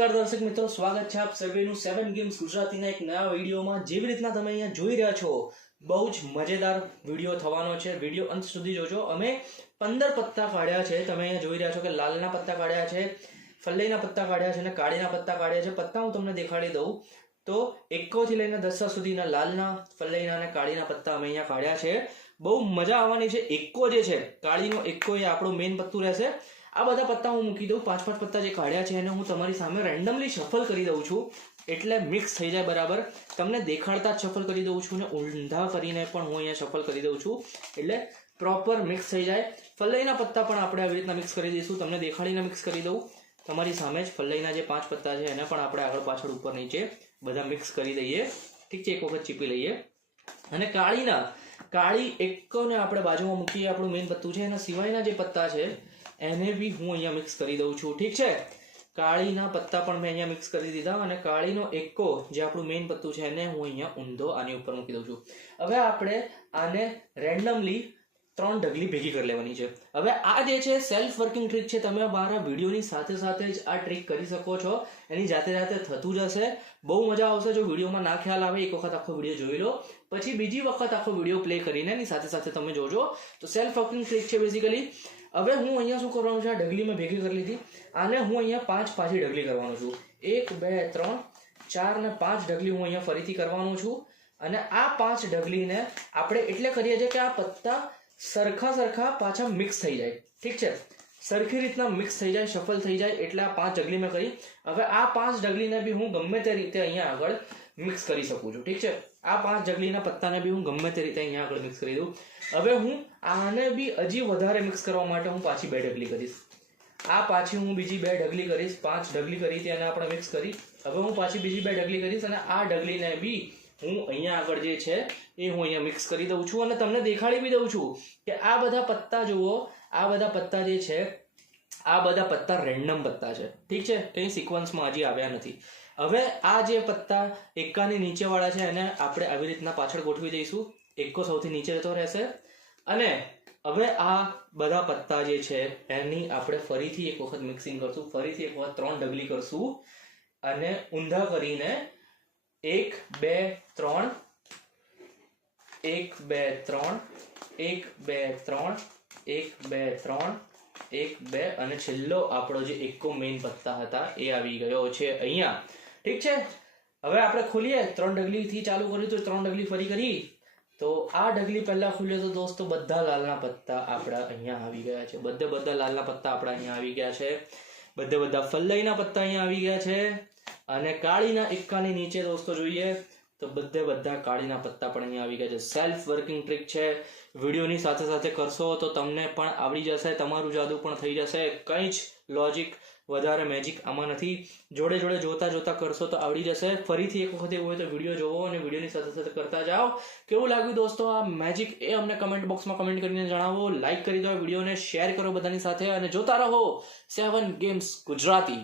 નમસ્કાર દર્શક મિત્રો, સ્વાગત છે આપ સર્વેનું સેવન ગેમ્સ ગુજરાતીના એક નવા વિડીયોમાં. જેવી રીતના તમે અહીંયા જોઈ રહ્યા છો, બહુ જ મજેદાર વીડિયો થવાનો છે. વીડિયો અંત સુધી જોજો. અમે પંદર પત્તા કાઢ્યા છે. તમે અહીંયા જોઈ રહ્યા છો કે લાલના પત્તા કાઢ્યા છે ફલ્લઈના પત્તા કાઢ્યા છે અને કાળીના પત્તા કાઢ્યા છે. પત્તા હું તમને દેખાડી દઉં. તો એકોથી લઈને દસ સુધીના લાલના ફલ્લઈના અને કાળીના પત્તા અમે અહીંયા કાઢ્યા છે. બહુ મજા આવવાની છે. એકો જે છે, કાળીનો એકો એ આપણું મેઇન પત્તું રહેશે. આ બધા પત્તા હું મૂકી દઉં. પાંચ પાંચ પત્તા જે કાઢ્યા છે એને હું તમારી સામે રેન્ડમલી શફલ કરી દઉં છું. એટલે મિક્સ થઈ જાય બરાબર. તમને દેખાડતા જ શફલ કરી દઉં છું ને ઊંધા કરીને પણ હું અહીંયા શફલ કરી દઉં છું. એટલે પ્રોપર મિક્સ થઈ જાય. ફલ્લઈના પત્તા પણ આપણે આવી રીતના મિક્સ કરી દઈશું. તમને દેખાડીને મિક્સ કરી દઉં. તમારી સામે જ ફલ્લઈના જે પાંચ પત્તા છે એને પણ આપણે આગળ પાછળ ઉપર નીચે બધા મિક્સ કરી દઈએ. ઠીક છે, એક વખત ચીપી લઈએ. અને કાળીના, કાળી એકોને આપણે બાજુમાં મૂકીએ આપણું મેઇન પત્તું છે. એના સિવાયના જે પત્તા છે એને બી હું અહીંયા મિક્સ કરી દઉં છું. ઠીક છે? કાળીના પત્તા પણ મેં અહીંયા મિક્સ કરી દીધા અને કાળીનો એકો જે આપણું મેઇન પત્તું છે એને હું અહીંયા ઊંધો આની ઉપર મૂકી દઉં છું. હવે આપણે આને રેન્ડમલી ત્રણ ઢગલી ભેગી કરી લેવાની છે. હવે આ જે છે સેલ્ફ વર્કિંગ ટ્રીક છે, તમે મારા વિડીયોની સાથે સાથે જ આ ટ્રીક કરી શકો છો. એની જાતે જાતે થતું જ હશે. બહુ મજા આવશે જો વિડીયોમાં ના ખ્યાલ આવે, એક વખત આખો વીડિયો જોઈ લો. પછી બીજી વખત આખો વીડિયો પ્લે કરીને એની સાથે સાથે તમે જોજો. તો સેલ્ફ વર્કિંગ ટ્રીક છે બેઝિકલી હવે હું અહીંયા શું કરવાનું છે? આ ડગલી મેં ભેગી કરી લીધી. આને હું અહીંયા પાંચ પાછી ડગલી કરવાનો છું. એક, બે, ત્રણ, ચાર ને પાંચ ડગલી હું અહીંયા ફરીથી કરવાનો છું. અને આ પાંચ ડગલીને આપણે એટલે કરીએ છીએ કે આ પત્તા સરખા સરખા પાછા મિક્સ થઈ જાય. ઠીક છે? સરખી રીતના મિક્સ થઈ જાય સફળ થઈ જાય એટલે આ પાંચ ડગલી મેં કરી. હવે આ પાંચ ડગલીને બી હું ગમે તે રીતે અહીંયા આગળ મિક્સ કરી શકું છું. ઠીક છે? આ પાંચ જગલીના પત્તાને બી હું ગમે તે રીતે અહીંયા આગળ મિક્સ કરી દઉં. હવે હું આને બી હજી વધારે મિક્સ કરવા માટે હું પાછી બે ઢગલી કરીશ. આ પાછી હું બીજી બે ઢગલી કરીશ. પાંચ ઢગલી કરી હતી અને આપણે મિક્સ કરી. હવે હું પાછી બીજી બે ઢગલી કરીશ અને આ ઢગલીને બી હું અહીંયા આગળ જે છે એ હું અહીંયા મિક્સ કરી દઉં છું. અને તમને દેખાડી બી દઉં છું કે આ બધા પત્તા જુઓ, આ બધા પત્તા જે છે આ બધા પત્તા રેન્ડમ પત્તા છે. ઠીક છે? કંઈ સિક્વન્સમાં હજી આવ્યા નથી. હવે આ જે પત્તા એકાની નીચેવાળા છે એને આપણે આવી રીતના પાછળ ગોઠવી દઈશું. એકો સૌથી નીચે જતો રહેશે. અને હવે આ બધા પત્તા જે છે, એની આપણે ફરીથી એક વખત મિક્સિંગ કરશું. ફરીથી એક વખત ત્રણ ડગલી કરશું. અને ઊંધા કરીને એક, બે, ત્રણ, એક, બે, ત્રણ, એક, બે, ત્રણ, એક, બે, ત્રણ એક, બે અને છેલ્લો આપણો જે એકો મેઇન પત્તા હતા એ આવી ગયો છે અહીંયા. ઠીક છે? હવે આપણે ખોલીએ. ત્રણ ડગલીથી ચાલુ કર્યું તો ત્રણ ડગલી ફરી કરી. તો આ ડગલી પહેલા ખુલ્યો તો દોસ્તો બધા લાલના પત્તા આપણા અહીંયા આવી ગયા છે. બધે બધા લાલના પત્તા આપણા અહીંયા આવી ગયા છે. બધે બધા ફલ્લઈના પત્તા અહીંયા આવી ગયા છે. અને કાળીના એકાની નીચે દોસ્તો જોઈએ. તો બધે બધા કાળીના પત્તા પણ અહીંયા આવી ગયા છે. સેલ્ફ વર્કિંગ ટ્રીક છે. વિડીયોની સાથે સાથે કરશો તો તમને પણ આવડી જશે, તમારું જાદુ પણ થઈ જશે. કંઈ જ લોજિક વધારે મેજિક આમાં નથી. જોડે જોડે જોતા જોતા કરશો તો આવડી જશે. ફરીથી એક વખત એવું હોય તો વીડિયો જોવો અને વિડીયોની સાથે સાથે કરતા જાઓ. કેવું લાગ્યું દોસ્તો આ મેજિક એ અમને કમેન્ટ બોક્સમાં કમેન્ટ કરીને જણાવો. લાઇક કરી દો વિડીયોને શેર કરો બધાની સાથે અને જોતા રહો. Seven games Gujarati.